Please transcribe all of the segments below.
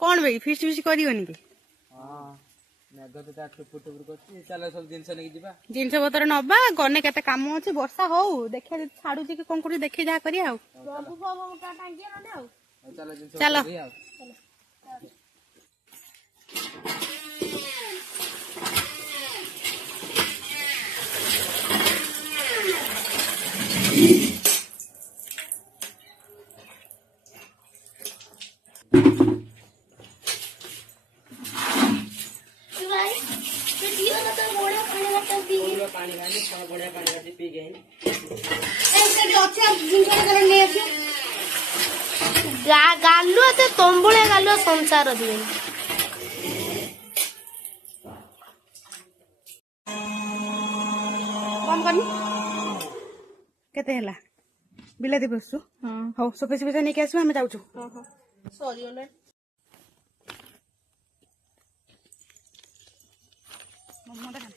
कौन भाई fist fist करियोनी कि जिनस पतर नवा गने केते काम अछि वर्षा हो देखिया छाडू कि कोन कोन देखि जा करिया चलो गालुआ तो तंबुले गालुआ संसार दिए कौन करनी केते हला बिलाती बसु हो सोफे सोफे नहीं के आसु हम जाउछु सॉरी ओले मम्मा देखा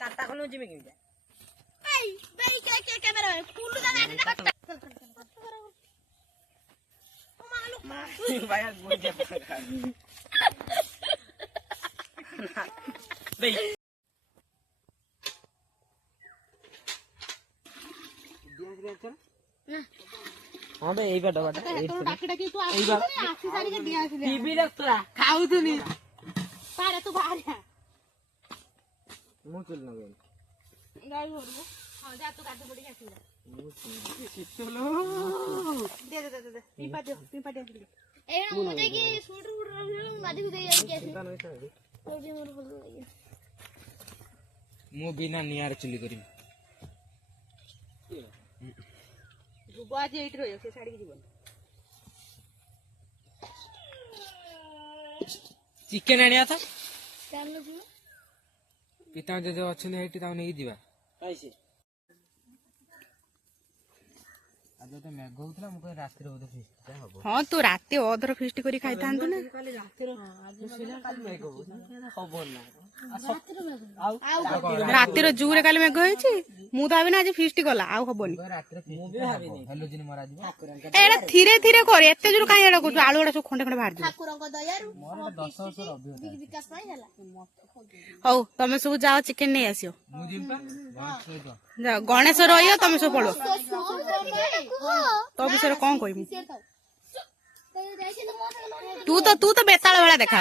टाटा को जिमे के जा आई बेई के कैमरा है फुल दा ना भाई बोल दे बे हां बे एई बाटा बाटा तो डाकी डाकी तू आसी सारी के दिया आसी टीवी देख तोरा खाऊ तू नी पारे तू बाहर है मु चल न गई गाय होरबो हां जा तू काटे पड़ी आसी चलो दे पीपा दे ए ना मुझे की स्कूटर उड़ रहा है मादी को दे यार कैसे तो जे मोर बोल लगे मु बिना नियार चली करी गुबा जे एट रहियो से साड़ी जीवन चिकन आनिया था टाइम लगो पिता जो अच्छे हेटी ताऊ नहीं दिबा कैसे आज तो मेघ होतला मु कह रात्रि होत फिस्ट हबो हां तू राते अधर फिस्ट करी खाइ थांतु ना काली राते आज काली मेघ हबो ना रातिर जूरे काली मेघ होइछि मु भाबे ना आज फिस्ट गला आउ हबोनी रातिर मु भी भाबिनी हेलो जिन मरा जीव एडा धीरे धीरे कर एते जुर काई एडा को आलू एडा सब खंडे खंडे बाहर जीव ठाकुर को दयारु मोर 10 वर्ष अभियो विकास पाई हला हौ तमे सब जाओ चिकन नहीं आसियो मु जिम पा जा गणेश रहियो तमे सब पळो तो विषय कौन कहबी तू तो बेताल वाला देखा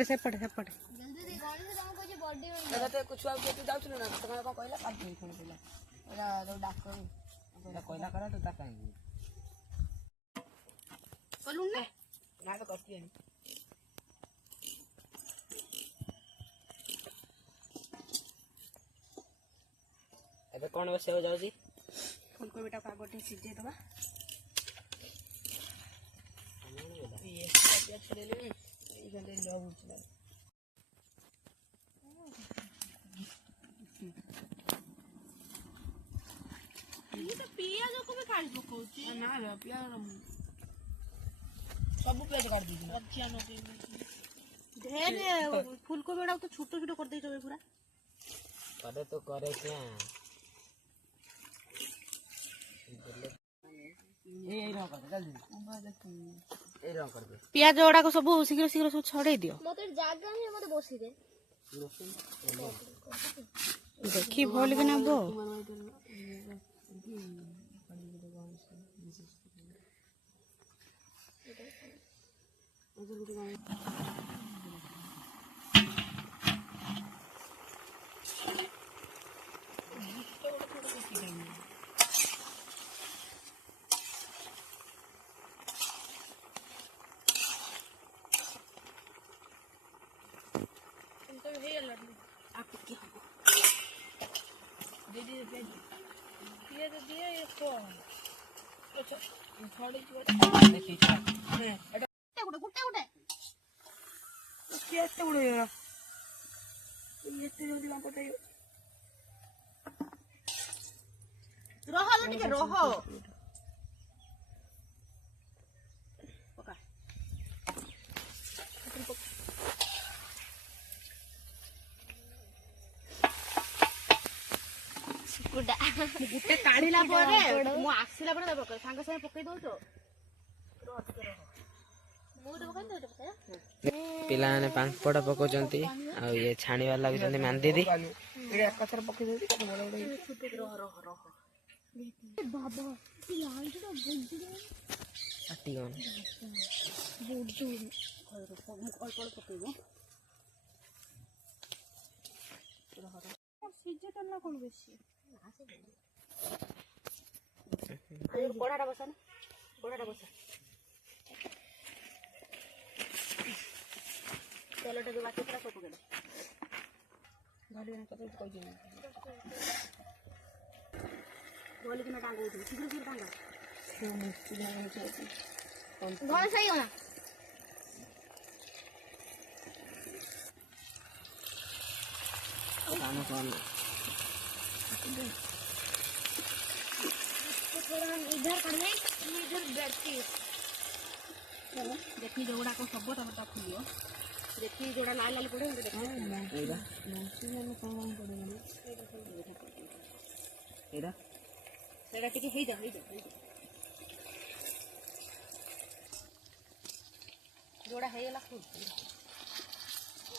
से पटे जल्दी दे गणी से हम को जे बर्थडे में दादा तो कुछ आउ तू जाउछ ना तमे को कहला का फोन कहला एला तो डाक एला कहला करा तो ता काई बोलू ना ना तो करती है एबे कोन बसे हो जाउजी फूल को बेटा का गोटे सिजे दबा ये क्या चले ले इधर लो उठला ये तो पियाज को भी काट पकोची ना रे पियाज सब प्लेट काट दी अच्छा न ढेर फूल को बेड़ा तो छोटो छोटो कर दे जो पूरा करे तो करे क्या पियाज ओडा को सब शीघ्र शीघ्र सब छड़े दियो मते जागा नहीं मते बसी दे देखी भल के नबो तुमको हे लड्डू आप की हमको दे दिए ये तो दिए ये को अच्छा थोड़ी देखी छा गुटे गुटे केते उड़े ये जल्दी ना पता रह लो टिके रह पका गुडा गुटे काढिला परे मो आसीला परे पका सांग संगे पकई दउचो मु तो कन दे पका ପିଲାମାନେ ପାମ୍ପଡ଼ ପକଉଛନ୍ତି ଆଉ ଇଏ ଛାଣିବାରେ ଲାଗୁଛନ୍ତି ମାନ୍ଦିଦି। ଏଟା ଏକାଥରେ ପକେଇ ଦଉଚି କେତେ ବଡ ବଡ बाबा यार तो बुद्धि ପାଟି କଣ बुद्धि ଅଳ୍ପ ଅଳ୍ପ ପକେଇବ सीजे तो ना कोन बेसी कोड़ाटा बसा ना कोड़ाटा बसा तेलटा जो बाकी पूरा सब पकेइला गाड़ी ना कतो कोइ दिन बोली कि ना टांगो शीघ्र शीघ्र टांगा घर सही होना କାମ କଣ तो थोड़ा हम इधर कर ले इधर बैठती देखी जोड़ा को सब टमाटर खुलियो देखी जोड़ा लाल लाल पड़े उनको देखो ଏଇଟା ଏଇଟା सेटा टिके हेई जा जोड़ा हेगला खुद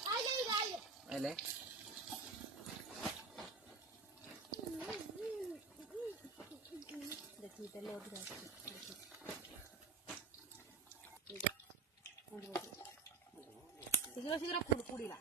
आ जाएगा ହେଲେ देखी तेल उधर शीघ्र शीघ्र पुड़ीला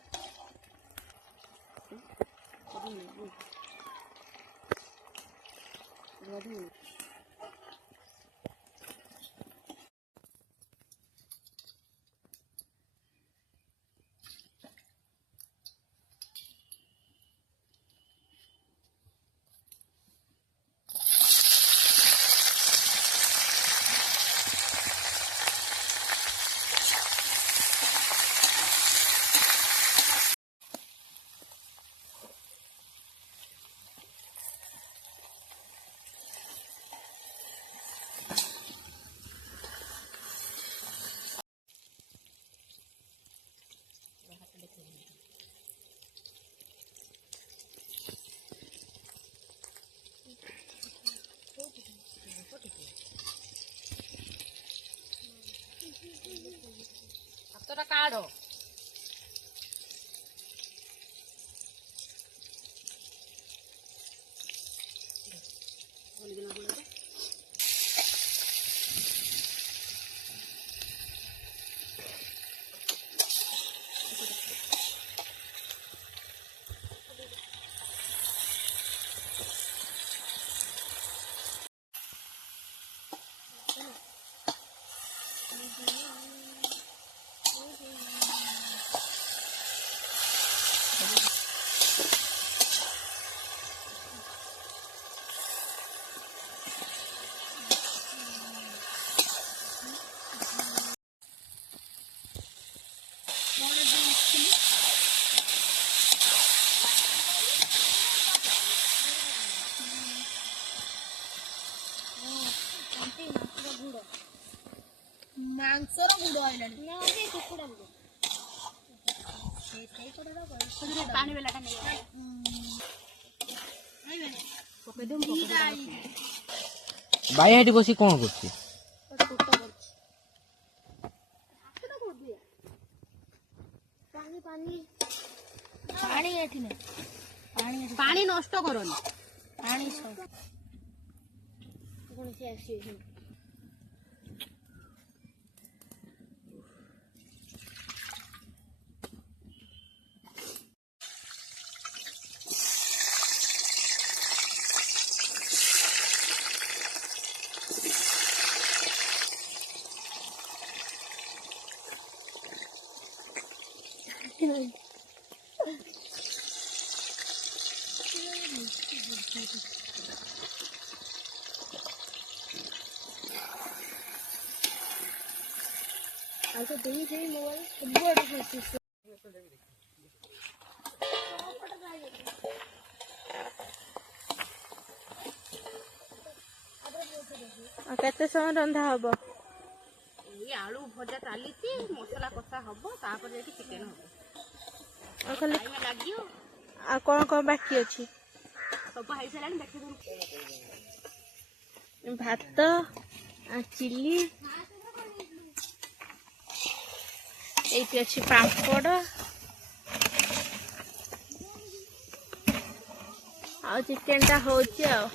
ହାତଟା କାଢ ମାଂସର ଗୁଡ ଆଇଲାଣି ना ये कुकुड़ा बुड़ो ସେଇ କୋଡା ପାଣି ବେଲାଟା ନେଇ ପକେଇ ଦଉଁ ଭାଇ ଏଠି ବସି କଣ କରୁଛି? पानी पानी पानी एठी नहीं पानी ପାଣି ନଷ୍ଟ କରନି पानी सब कौन से ऐसी ଆଗ ଦେଇ ଦେଇ ମୋବାଇଲ ସବୁଆଡେ ଖସିଛି। କେତେ ସମୟ ରନ୍ଧା ହବ? ଏଇ ଆଳୁ ଭଜା ଚାଲିଛି, ମସଲା କଷା ହବ, ତାପରେ ଯାଇକି ଚିକେନ ହବ। ଆଉ ଖାଲି ଟାଇମ ଲାଗିବ। ଆଉ କଣ କଣ ବାକି ଅଛି? ସବୁ ହେଇସାରିଲାଣି, ଦେଖିବୁ। ଭାତ, ଚିଲି, ଏଇଠି ଅଛି ପାମ୍ପଡ଼, ଆଉ ଚିକେନ ଟା ହଉଛି ଆଉ।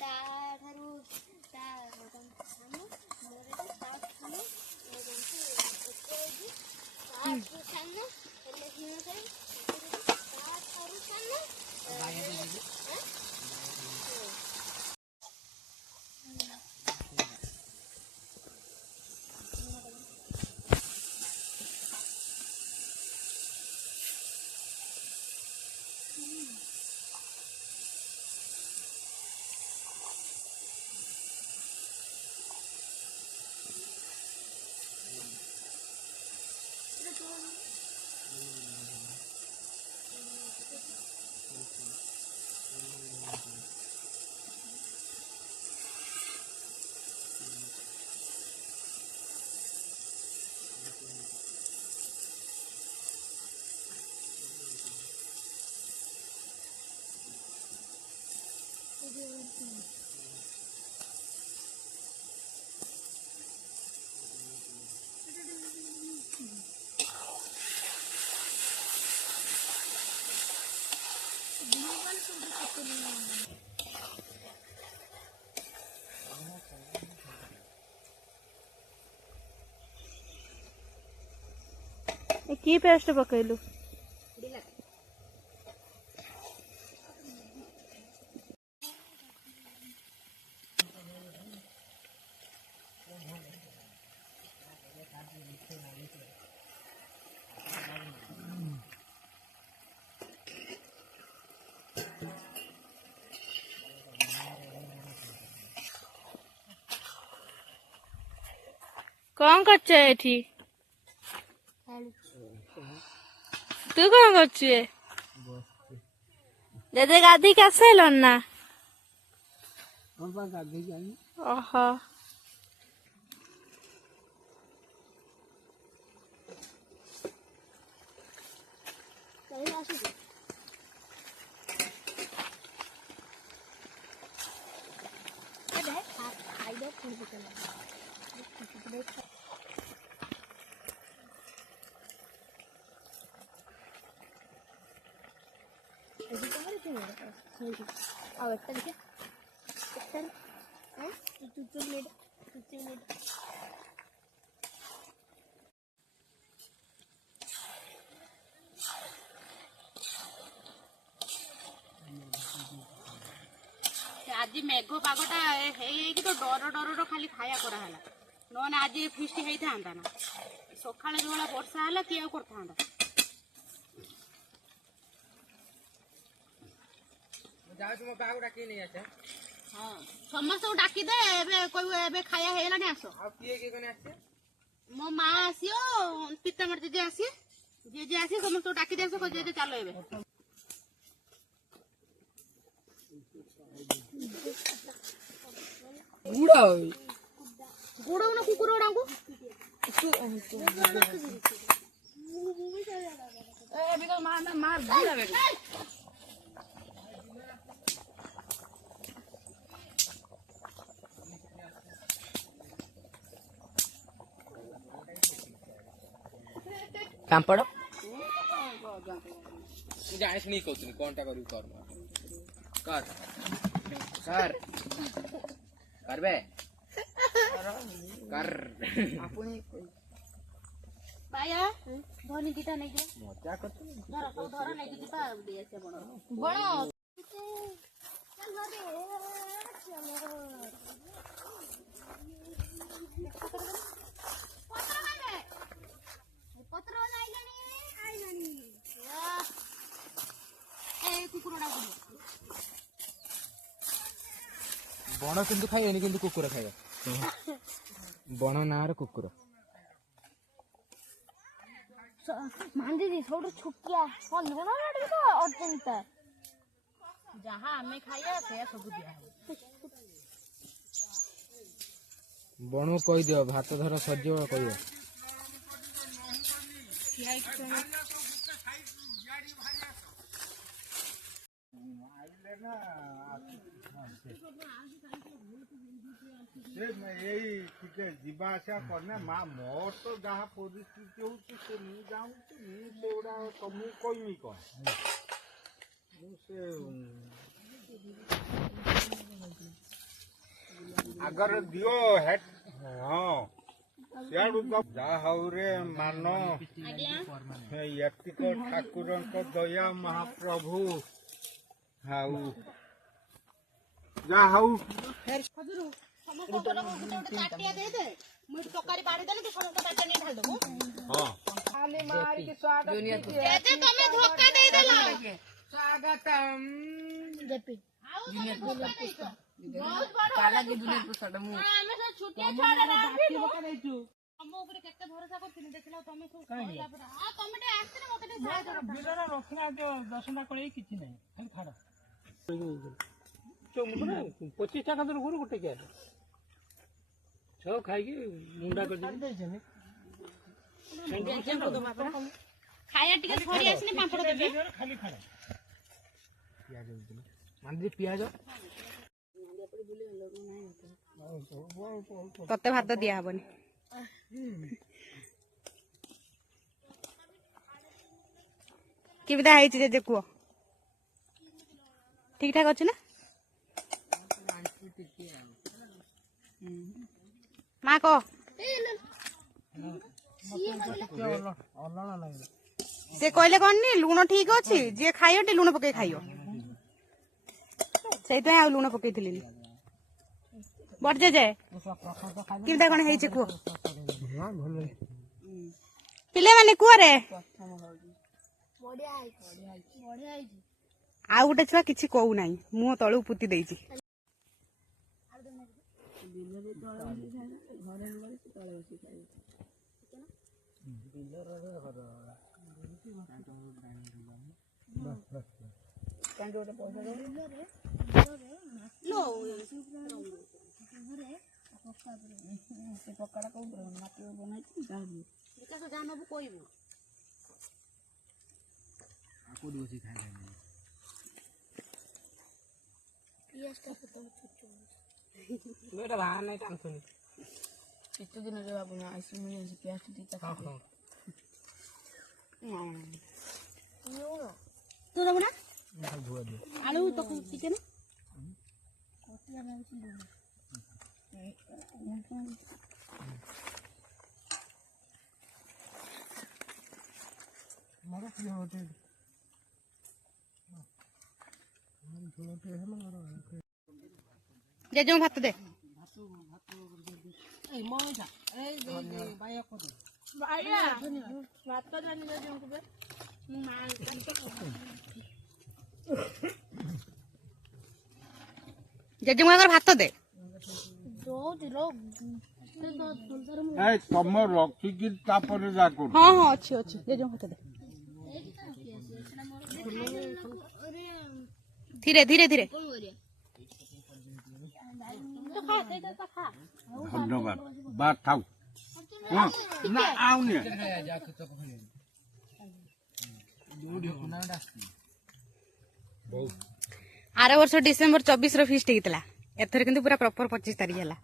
ତାଠାରୁ କି ପେଷ୍ଟ ପକେଇଲୁ? କଣ କରୁଛ ଏଠି? ତୁ କଣ କରୁଛୁ? ଜେଜେ ଗାଧେଇକି ଆସିଲଣି ନା? ଓହୋ। ଆଉ একটা দেখে একটা হ্যাঁ চুচুর মেড ଆଜି ମେଘ ପାଗଟା ହେଇକି ତ ଡର ଖାଲି ଖାଇବା କରାହେଲା, ନହେଲେ ଆଜି ଫିଷ୍ଟ ହେଇଥାନ୍ତା ନା। ସକାଳେ ଯୋଉଭଳିଆ ବର୍ଷା ହେଲା କିଏ ଆଉ କରିଥାନ୍ତା। ହଁ, ସମସ୍ତଙ୍କୁ ଡାକିଦେ, ଏବେ କହିବୁ ଏବେ ଖାଇବା ହେଇଗଲାଣି ଆସ। ମୋ ମା ଆସିବ, ପିତାମାର ଜେଜେ ଆସିବେ, ଜେଜେ ଆସିବେ, ସମସ୍ତଙ୍କୁ ଡାକିଦେ ଆସ, ଜେଜେ ଚାଲ ଏବେ। ଗୁଡଉନ କୁକୁର ଗୁଡାଙ୍କୁ। ପାମ୍ପଡ଼ ମୁଁ ଜାଣି ଶୁଣି କହୁଥିଲି କଣଟା କରିବି କର। करबे कर बाया धनी दिटा नहीं जा मजा करत धर सब धर नहीं दिटा दे से बण चल बाबे पत्र आइलानी ए कुकुरडा गुलो बण किंतु खाइबेनी किंतु कुकुर खाइबे बण नार कुकुर मांदी दी छोड़ छुटिया कौन बना रहा है और चिंता जहां हमें खाइया से सब दिया है बणु कहि दियो भात धर सज्जो कहियो ଯିବା ଆସିବା କନେ ମା ମୋର ତ ଯାହା ପରିସ୍ଥିତି ହଉଛି ସେ ମୁଁ ଯାଉଛି ମୁଁ ସେଗୁଡା ତମକୁ କହିମି କଣ ମୁଁ ସେ ଆଗରେ ଦିଅ ହେଟ୍ ହଁ ସିଆଡୁ ତ ଯାହା ହଉ ରେ ମାନ ଏତିକ ଠାକୁରଙ୍କ ଦୟା ମହାପ୍ରଭୁ ଆଉ ଯାହା ହଉ टाटिया दे दे मुझे तोकारी बाड़ी देले तो समस्त टाटिया नहीं ढाल देबो ହଁ एते तमे धोखा दे देला स्वागतम जेपी बहुत बड़ काला की दुनिया पुस्तक मु हमें सब छुटिया छोड़ राखी देछु हम ऊपर केते भरोसा करथिन देखला तमे सब कहला पर हां तमे ते आस्ते मते ते साथ बिलर रखना जो दर्शना करे किछि नै खाली खाड़ा चमुना 25 टाका दर गुरु गुटे के सब खाई के मुंडा कर दे खाया टिके छोड़ी आसने पापड़ देबे खाली खाड़ा पियाज मांदी पियाज तते भात दिया हबनी केबिदा ହେଇଛି जे कुओ ठीक ठाक अछि ना माँ को से कहले कौन नी लुण ठीक अच्छी जी खाइयो टे लुण पकई खाइयो से लुण पकई बढ़ जे केमिता कौन है कुह पिले माने कुह रे आउ गोटे छुआ किछि कहू नाही मुंह तळु पुति देइछि बेटा बाहर नहीं टांगछनी कितने दिन रे बाबू ना आइस में से प्याज दी तक तू दबो ना आलू तो किचे ना मारो किया होते जे जो भात दे जेजे मुगर भात दे ତମ ରଖିକି ତାପରେ ଯା କରୁ हाँ हाँ अच्छी अच्छी जेजे भात दे धीरे धीरे धीरे ଧନ୍ୟବାଦ ବା ଥାଉ ହଁ ନା ଆଉନି आर वर्ष डिसेम्बर 24 रो फीस्ट हेतला एथर किंतु पूरा प्रॉपर 25 तारीख हला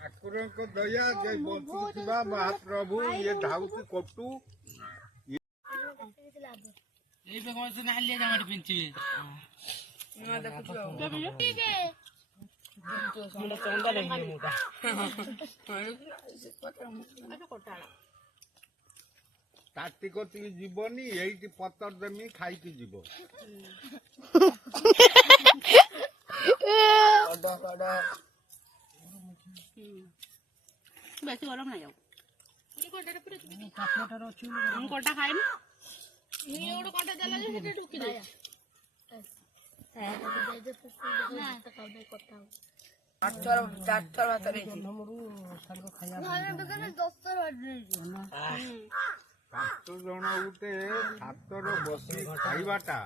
ଠାକୁରଙ୍କ ଦୟା ଯେ ବଞ୍ଚୁଥିବା ମହାପ୍ରଭୁ ଇଏ ଧାଉତି କଟୁ ए पे कौन से नालिया जमाट पिंची ମୁଣ୍ଡ ଚନ୍ଦା ଲାଗିନି ମୁଟା ତାତି କତିକି ଯିବନି, ଏଇଠି ପତର ଦେମି ଖାଇକି ଯିବ। ବେଶୀ ଗରମ ନାହିଁ ଆଉ ମୁଁ କଣ୍ଟା ଖାଇନି ଗୋଟେ କଣ୍ଟା ଦେଲା ଯେ ସେଟା ଢୁକି ଦେଲା ଚାରିଥର ଭାତ ଦେଇଛି। 5 ଜଣ ଗୋଟେ ହାତରେ ବସି ଖାଇବାଟା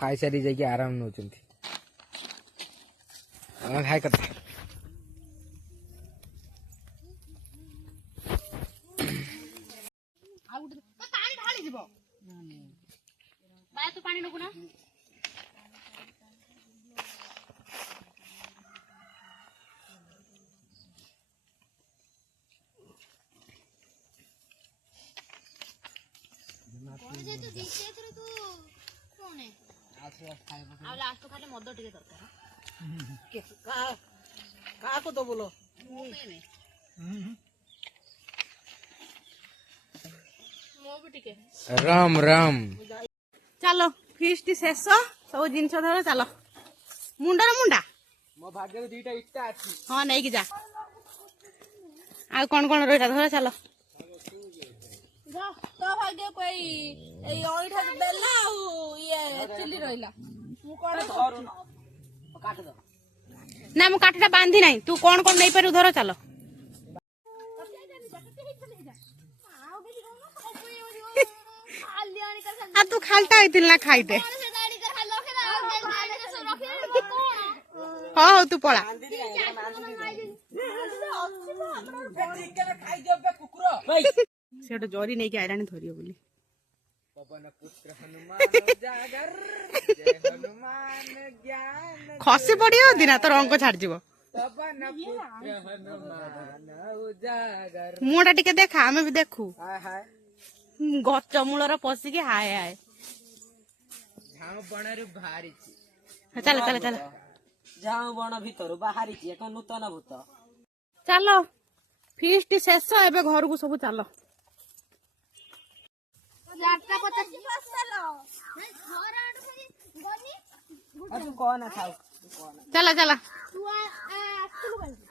ଖାଇସାରି ଯାଇକି ଆରାମ ନଉଛନ୍ତି। ଆମେ ଖାଇ କଥା ଆଉ ଗୋଟେ ପାଣି ଢାଳି ଯିବ ବାୟା ତୁ ପାଣି ନବୁ ନା ଆଉ ଲାଷ୍ଟ ଖାଲି ମଦ ଟିକେ ଦରକାର କାହାକୁ ତ ବୋଲ ମୁଁ ପିଇବି ମୁଁ ବି ଟିକେ ରାମ ରାମ। ଚାଲ ଫିଷ୍ଟ ଶେଷ, ସବୁ ଜିନିଷ ଧର ଚାଲ। ମୁଣ୍ଡର ମୁଣ୍ଡା ମୋ ଭାଗ୍ୟରେ 2ଟା ଇଟା ଅଛି। ହଁ ନେଇକି ଯା। ଆଉ କଣ କଣ ରହିଲା ଧର ଚାଲ। ତ ଭାଗ୍ୟ କଇ ଏଇ ଅଇଁଠା ବେଲା ଆଉ ଇଏ ଚିଲି ରହିଲା। ମୁଁ କଣ ନା ମୁଁ କାଠଟା ବାନ୍ଧି ନାହିଁ, ତୁ କଣ କଣ ନେଇପାରିବୁ ଧର ଚାଲ। ଆଉ ତୁ ଖାଲିଟା ହେଇଥିଲି ନା ଖାଇତେ। ହଉ ହଉ ତୁ ପଳା। ସେ ଗୋଟେ ଜରି ନେଇକି ଆଇଲାଣି ଧରିବ ବୋଲି। ଖସି ପଡିବ ଦିନା ତୋ ରଙ୍ଗ ଛାଡିଯିବ। ମୁହଁ ଟା ଟିକେ ଦେଖା, ଆମେ ବି ଦେଖୁ। ଗଛ ମୂଳର ପଶିକି ହାୟ ହାୟ। ଚାଲ ଚାଲ ଚାଲ ଝାଉଁ ବଣ ଭିତରୁ ବାହାରିଛି ଏକ ନୂତନ ଭୂତ। ଚାଲ ଫିଷ୍ଟ ଶେଷ, ଏବେ ଘରକୁ ସବୁ ଚାଲ। ତୁ କହନା ଥାଉ ଚାଲ ଚାଲ। ତୁ ଆସିଥିଲୁ କାହିଁକି?